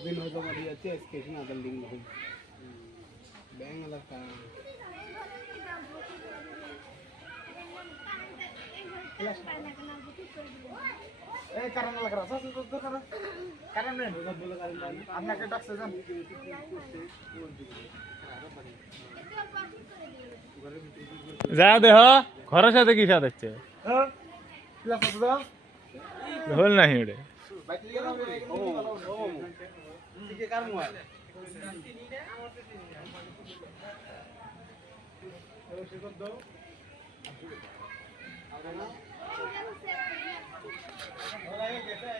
दिन हो तो मरी अच्छे स्केशन आता लिंग हो बैंक अलग का ए कारण लग रहा है तो कारण नहीं होगा बोलो कारण आपने के टैक्स से যা দেহ ঘরের সাথে কি সাথে হচ্ছে হ্যাঁ প্লাস দাও হল নাহি ওটা বাইক লিয়ে নাও ও ঠিক কার মুয়া এবার সে কর দাও আরে না ওলাই গেছে